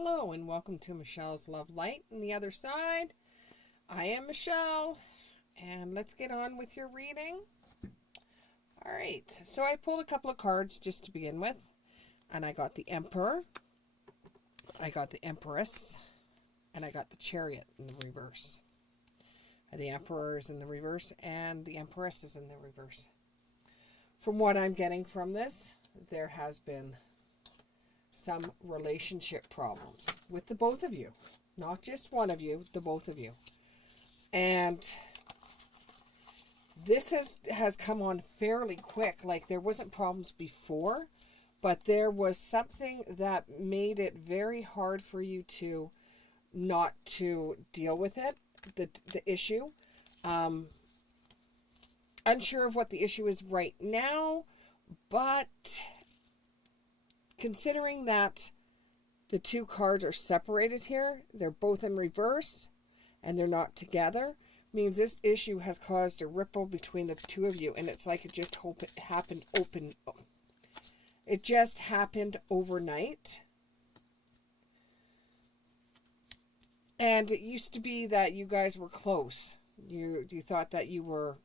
Hello and welcome to Michelle's Love Light. On the other side, I am Michelle, and let's get on with your reading. All right, so I pulled a couple of cards just to begin with, and I got the Emperor, I got the Empress, and I got the Chariot in the reverse. The Emperor is in the reverse, and the Empress is in the reverse. From what I'm getting from this, there has been some relationship problems with the both of you. Not just one of you, the both of you. And this has come on fairly quick. Like, there wasn't problems before, but there was something that made it very hard for you to not to deal with it, the issue. Unsure of what the issue is right now, but considering that the two cards are separated here, they're both in reverse, and they're not together, means this issue has caused a ripple between the two of you, and it's like it just happened It just happened overnight. And it used to be that you guys were close. You thought that you were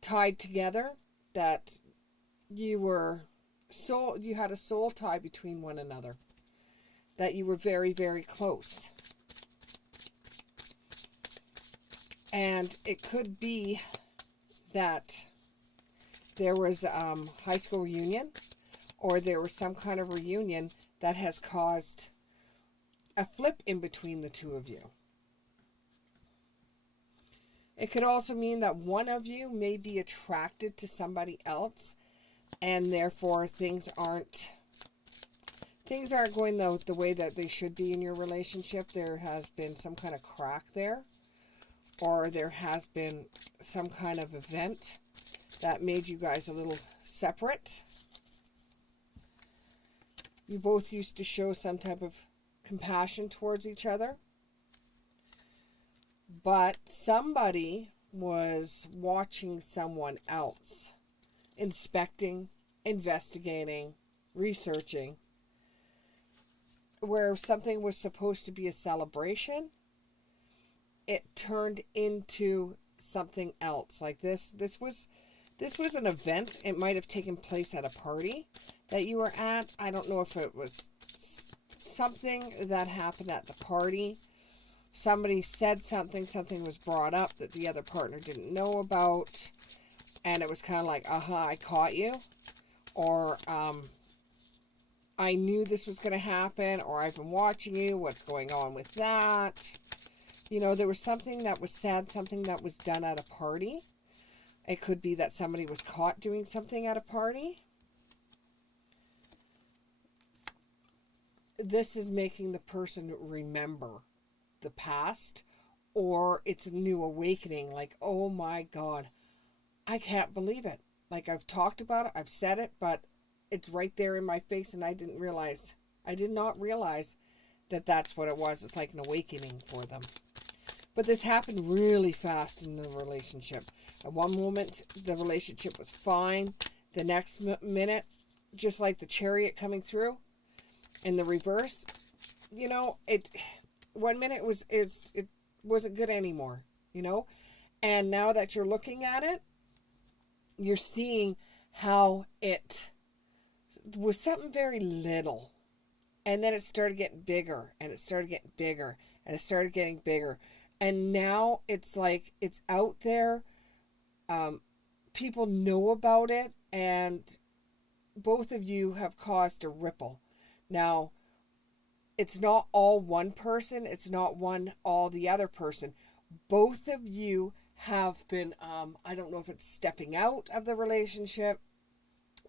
tied together, that you had a soul tie between one another, that you were very, very close. And it could be that there was a high school reunion, or there was some kind of reunion that has caused a flip in between the two of you. It could also mean that one of you may be attracted to somebody else, and therefore things aren't going the way that they should be in your relationship. There has been some kind of crack there, or there has been some kind of event that made you guys a little separate. You both used to show some type of compassion towards each other, but somebody was watching someone else, inspecting, investigating, researching, where something was supposed to be a celebration, it turned into something else. Like this was an event. It might have taken place at a party that you were at. I don't know if it was something that happened at the party. Somebody said something was brought up that the other partner didn't know about, and it was kind of like, I caught you, or I knew this was going to happen, or I've been watching you, what's going on with that? You know, there was something that was said, something that was done at a party. It could be that somebody was caught doing something at a party. This is making the person remember the past, or it's a new awakening, like, oh my God, I can't believe it. Like, I've talked about it, I've said it, but it's right there in my face, and I did not realize that that's what it was. It's like an awakening for them. But this happened really fast in the relationship. At one moment, the relationship was fine. The next minute, just like the Chariot coming through, in the reverse, you know, one minute it wasn't good anymore, you know? And now that you're looking at it, you're seeing how it was something very little. And then it started getting bigger, and it started getting bigger, and it started getting bigger. And now it's like it's out there. People know about it, and both of you have caused a ripple. Now, it's not all one person. It's not all the other person. Both of you have been, I don't know if it's stepping out of the relationship.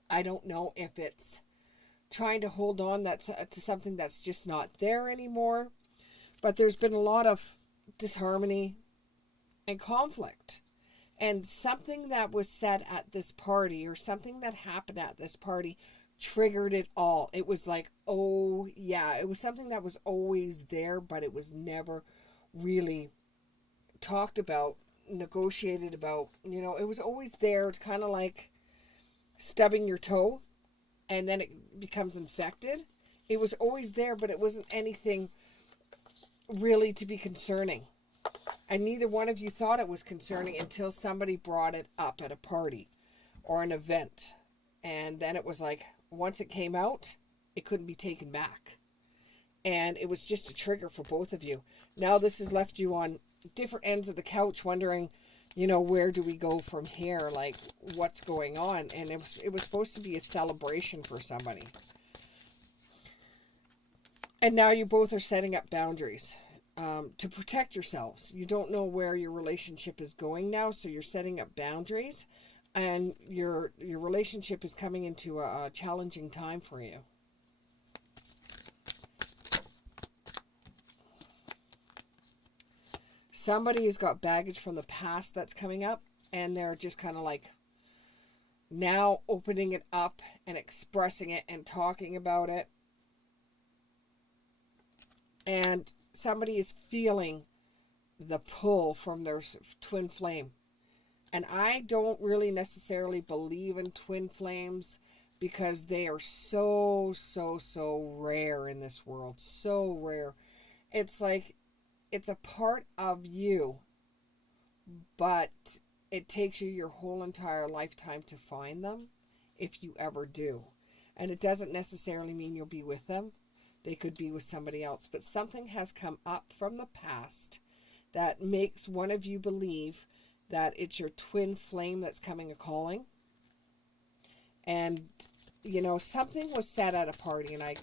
I don't know if it's trying to hold on to something that's just not there anymore. But there's been a lot of disharmony and conflict. And something that was said at this party, or something that happened at this party, triggered it all. It was like, oh yeah, it was something that was always there, but it was never really talked about, negotiated about. You know, it was always there, kind of like stubbing your toe, and then it becomes infected. It was always there, but it wasn't anything really to be concerning. And neither one of you thought it was concerning until somebody brought it up at a party or an event. And then it was like, once it came out, it couldn't be taken back. And it was just a trigger for both of you. Now this has left you on different ends of the couch wondering, where do we go from here? Like, what's going on? And it was supposed to be a celebration for somebody. And now you both are setting up boundaries to protect yourselves. You don't know where your relationship is going now, so you're setting up boundaries, and your relationship is coming into a challenging time for you. Somebody has got baggage from the past that's coming up, and they're just kind of like now opening it up and expressing it and talking about it. And somebody is feeling the pull from their twin flame. And I don't really necessarily believe in twin flames because they are so, so, so rare in this world. So rare. It's like, it's a part of you, but it takes you your whole entire lifetime to find them, if you ever do. And it doesn't necessarily mean you'll be with them. They could be with somebody else. But something has come up from the past that makes one of you believe that it's your twin flame that's coming a-calling. And, something was said at a party. And I,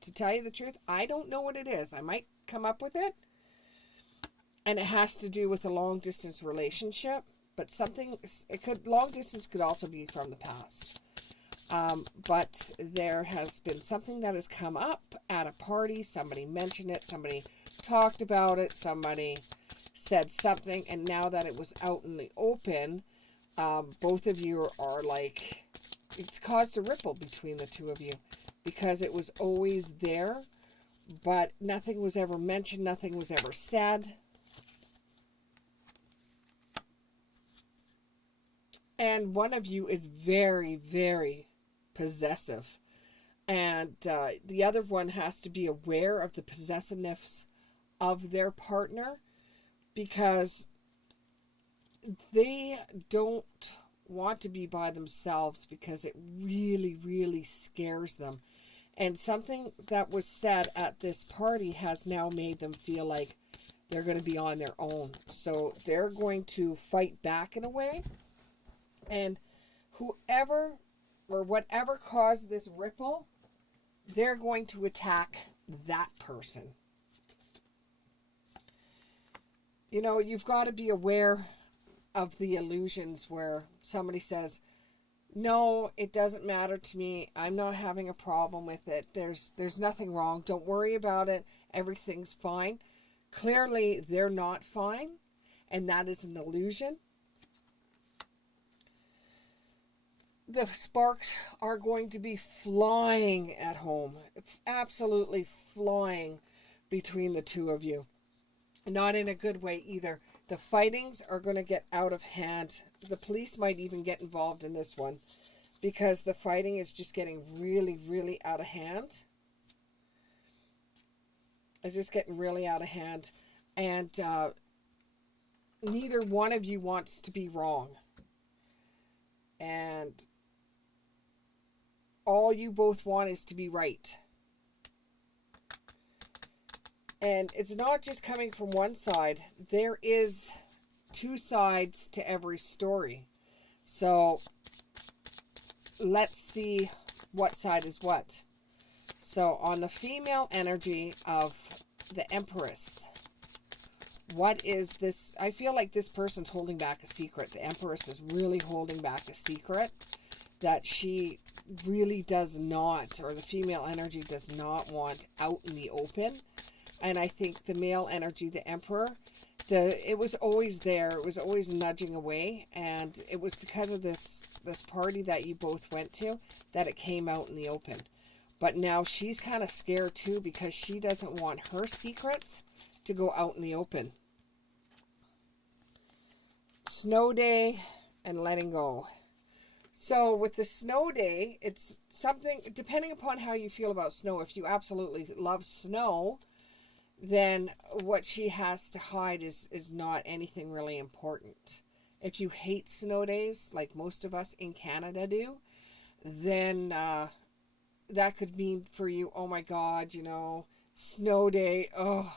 to tell you the truth, I don't know what it is. I might come up with it. And it has to do with a long distance relationship. But long distance could also be from the past. But there has been something that has come up at a party. Somebody mentioned it. Somebody talked about it. Somebody said something. And now that it was out in the open, both of you are like, it's caused a ripple between the two of you. Because it was always there. But nothing was ever mentioned. Nothing was ever said. And one of you is very, very possessive, and the other one has to be aware of the possessiveness of their partner, because they don't want to be by themselves because it really, really scares them. And something that was said at this party has now made them feel like they're going to be on their own. So they're going to fight back in a way, and whoever or whatever caused this ripple, they're going to attack that person. You've got to be aware of the illusions where somebody says, no, it doesn't matter to me. I'm not having a problem with it. There's nothing wrong. Don't worry about it. Everything's fine. Clearly, they're not fine, and that is an illusion. The sparks are going to be flying at home. Absolutely flying between the two of you. Not in a good way either. The fightings are going to get out of hand. The police might even get involved in this one, because the fighting is just getting really, really out of hand. It's just getting really out of hand. And neither one of you wants to be wrong. And all you both want is to be right. And it's not just coming from one side. There is two sides to every story. So let's see what side is what. So on the female energy of the Empress, what is this? I feel like this person's holding back a secret. The Empress is really holding back a secret that she really does not, or the female energy does not want out in the open. And I think the male energy, the Emperor, it was always there. It was always nudging away. And it was because of this party that you both went to that it came out in the open. But now she's kind of scared too, because she doesn't want her secrets to go out in the open. Snow day and letting go. So with the snow day, it's something, depending upon how you feel about snow. If you absolutely love snow, then what she has to hide is not anything really important. If you hate snow days, like most of us in Canada do, then that could mean for you, oh my God, snow day, oh,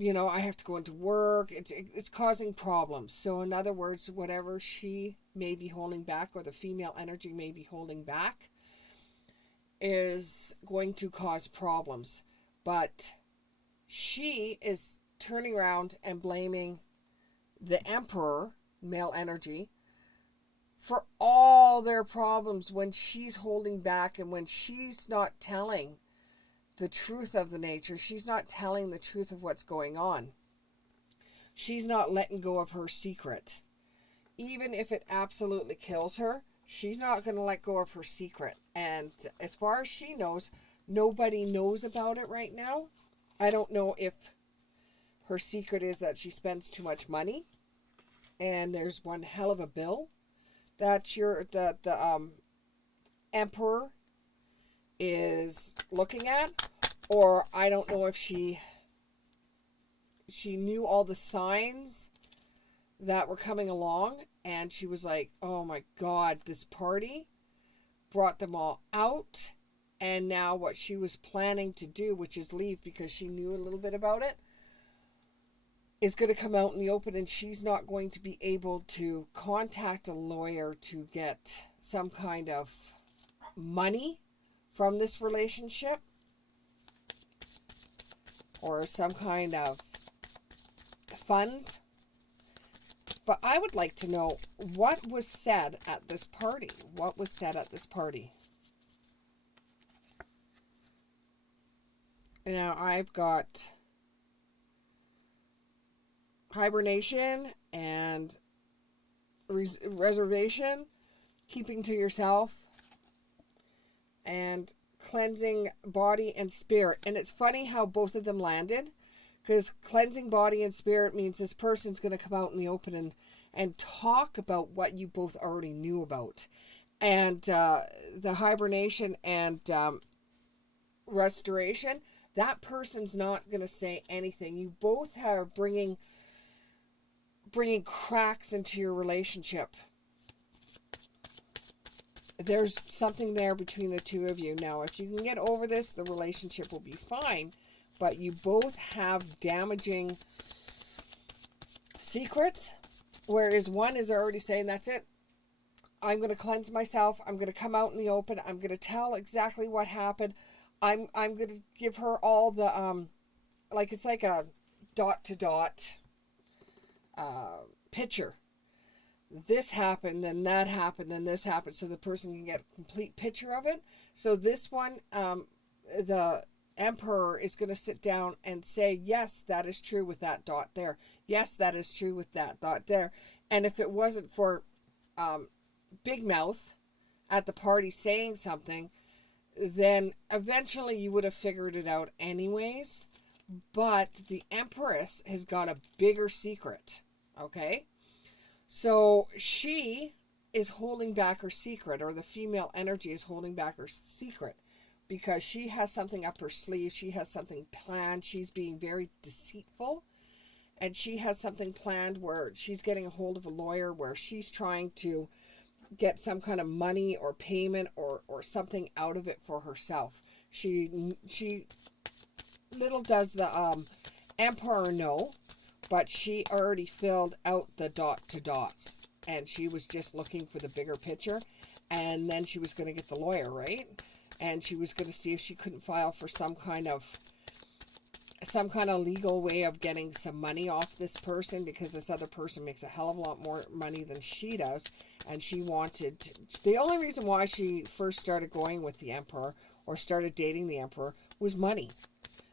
I have to go into work. It's causing problems. So in other words, whatever she may be holding back, or the female energy may be holding back, is going to cause problems. But she is turning around and blaming the emperor, male energy, for all their problems when she's holding back, and when she's not telling the truth of the nature. She's not telling the truth of what's going on. She's not letting go of her secret. Even if it absolutely kills her, she's not going to let go of her secret. And as far as she knows, nobody knows about it right now. I don't know if her secret is that she spends too much money, and there's one hell of a bill that the emperor is looking at, or I don't know if she knew all the signs that were coming along, and she was like, oh my God, this party brought them all out, and now what she was planning to do, which is leave because she knew a little bit about it, is going to come out in the open, and she's not going to be able to contact a lawyer to get some kind of money from this relationship, or some kind of funds. But I would like to know what was said at this party. What was said at this party? Now I've got hibernation and reservation, keeping to yourself, and cleansing body and spirit. And it's funny how both of them landed, because cleansing body and spirit means this person's going to come out in the open and talk about what you both already knew about. And the hibernation and restoration, that person's not going to say anything. You both are bringing cracks into your relationship. There's something there between the two of you. Now, if you can get over this, the relationship will be fine. But you both have damaging secrets, whereas one is already saying, that's it. I'm going to cleanse myself. I'm going to come out in the open. I'm going to tell exactly what happened. I'm going to give her all the, it's like a dot-to-dot picture. This happened, then that happened, then this happened, so the person can get a complete picture of it. So this one, the emperor is going to sit down and say, yes, that is true with that dot there. Yes, that is true with that dot there. And if it wasn't for Big Mouth at the party saying something, then eventually you would have figured it out anyways. But the empress has got a bigger secret, okay? So she is holding back her secret, or the female energy is holding back her secret, because she has something up her sleeve. She has something planned. She's being very deceitful, and she has something planned where she's getting a hold of a lawyer, where she's trying to get some kind of money or payment or something out of it for herself. She little does the emperor know, but she already filled out the dot to dots, and she was just looking for the bigger picture. And then she was going to get the lawyer, right? And she was going to see if she couldn't file for some kind of legal way of getting some money off this person, because this other person makes a hell of a lot more money than she does. And she wanted the only reason why she first started going with the emperor, or started dating the emperor, was money.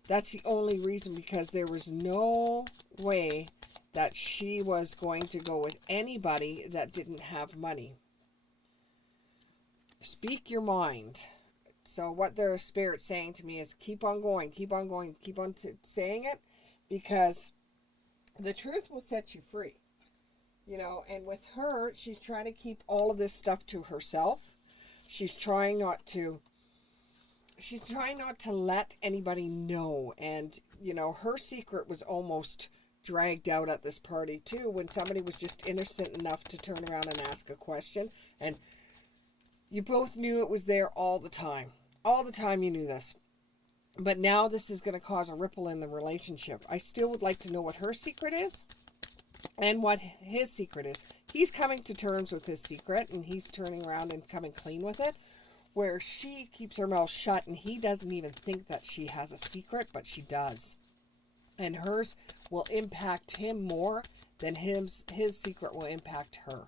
That's the only reason, because there was no way that she was going to go with anybody that didn't have money. Speak your mind. So what their spirit's saying to me is, keep on going, keep on going, keep on saying it, because the truth will set you free. You know, and with her, she's trying to keep all of this stuff to herself. She's trying not to let anybody know. And, you know, her secret was almost dragged out at this party too, when somebody was just innocent enough to turn around and ask a question. And you both knew it was there all the time. All the time you knew this. But now this is going to cause a ripple in the relationship. I still would like to know what her secret is and what his secret is. He's coming to terms with his secret, and he's turning around and coming clean with it, where she keeps her mouth shut and he doesn't even think that she has a secret, but she does. And hers will impact him more than his secret will impact her.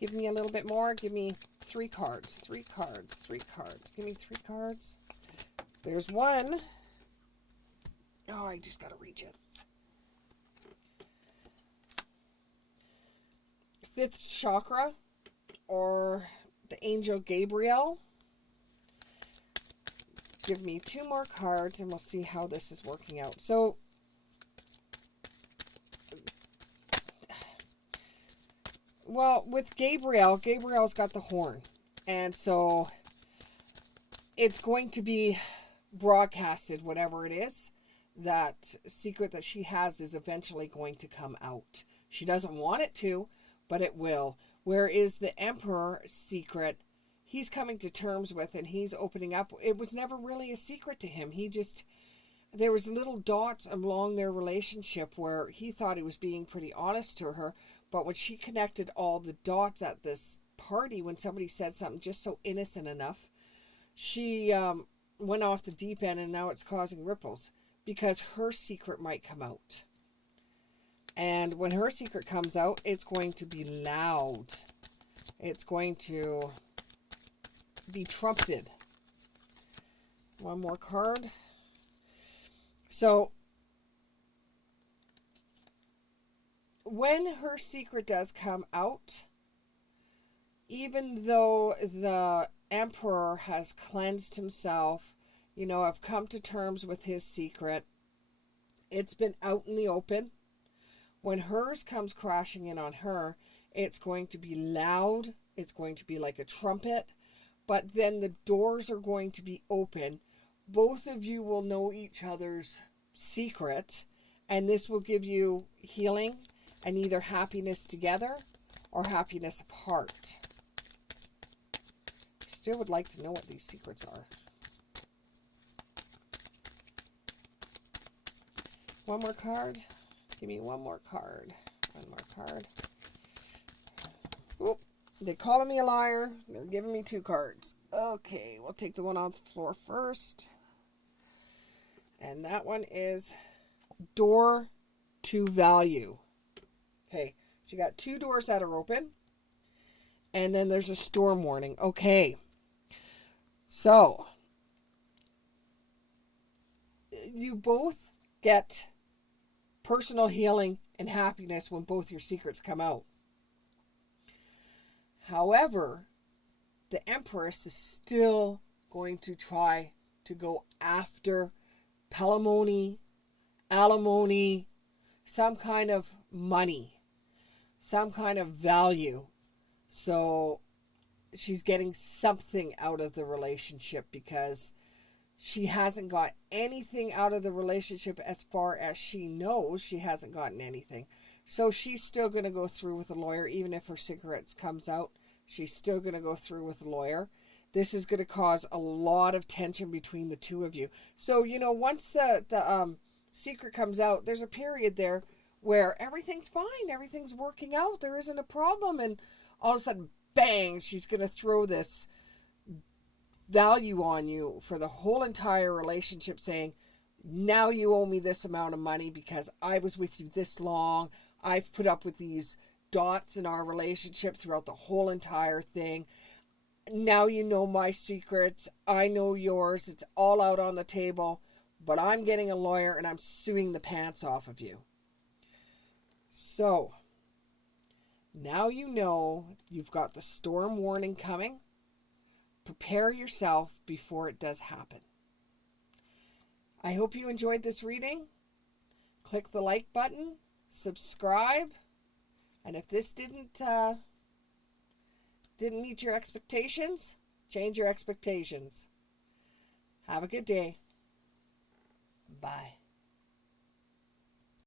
Give me a little bit more. Give me 3 cards. 3 cards. 3 cards. Give me 3 cards. There's one. Oh, I just got to reach it. 5th chakra, or the angel Gabriel. Give me 2 more cards and we'll see how this is working out. So, well, with Gabriel's got the horn. And so it's going to be broadcasted, whatever it is. That secret that she has is eventually going to come out. She doesn't want it to, but it will. Whereas the Emperor secret, he's coming to terms with, and he's opening up. It was never really a secret to him. There was little dots along their relationship where he thought he was being pretty honest to her, but when she connected all the dots at this party, when somebody said something just so innocent enough, she went off the deep end, and now it's causing ripples because her secret might come out. And when her secret comes out, it's going to be loud. It's going to be trumpeted. One more card. So, when her secret does come out, even though the Emperor has cleansed himself, you know, I've come to terms with his secret, it's been out in the open. When hers comes crashing in on her, it's going to be loud. It's going to be like a trumpet. But then the doors are going to be open. Both of you will know each other's secret. And this will give you healing and either happiness together or happiness apart. Still would like to know what these secrets are. One more card. Give me one more card. One more card. Oop. They're calling me a liar. They're giving me 2 cards. Okay, we'll take the one off the floor first. And that one is door to value. Okay, so you got 2 doors that are open. And then there's a storm warning. Okay. So, you both get personal healing and happiness when both your secrets come out. However, the Empress is still going to try to go after palimony, alimony, some kind of money, some kind of value. So she's getting something out of the relationship because she hasn't got anything out of the relationship as far as she knows. She hasn't gotten anything. So she's still going to go through with a lawyer. Even if her secrets comes out, she's still going to go through with a lawyer. This is going to cause a lot of tension between the two of you. So, you know, once the secret comes out, there's a period there where everything's fine. Everything's working out. There isn't a problem. And all of a sudden, bang, she's going to throw this value on you for the whole entire relationship, saying, now you owe me this amount of money because I was with you this long. I've put up with these dots in our relationship throughout the whole entire thing. Now you know my secrets. I know yours. It's all out on the table. But I'm getting a lawyer and I'm suing the pants off of you. So, now you know you've got the storm warning coming. Prepare yourself before it does happen. I hope you enjoyed this reading. Click the like button, subscribe, And if this didn't meet your expectations, change your expectations. Have a good day. Bye.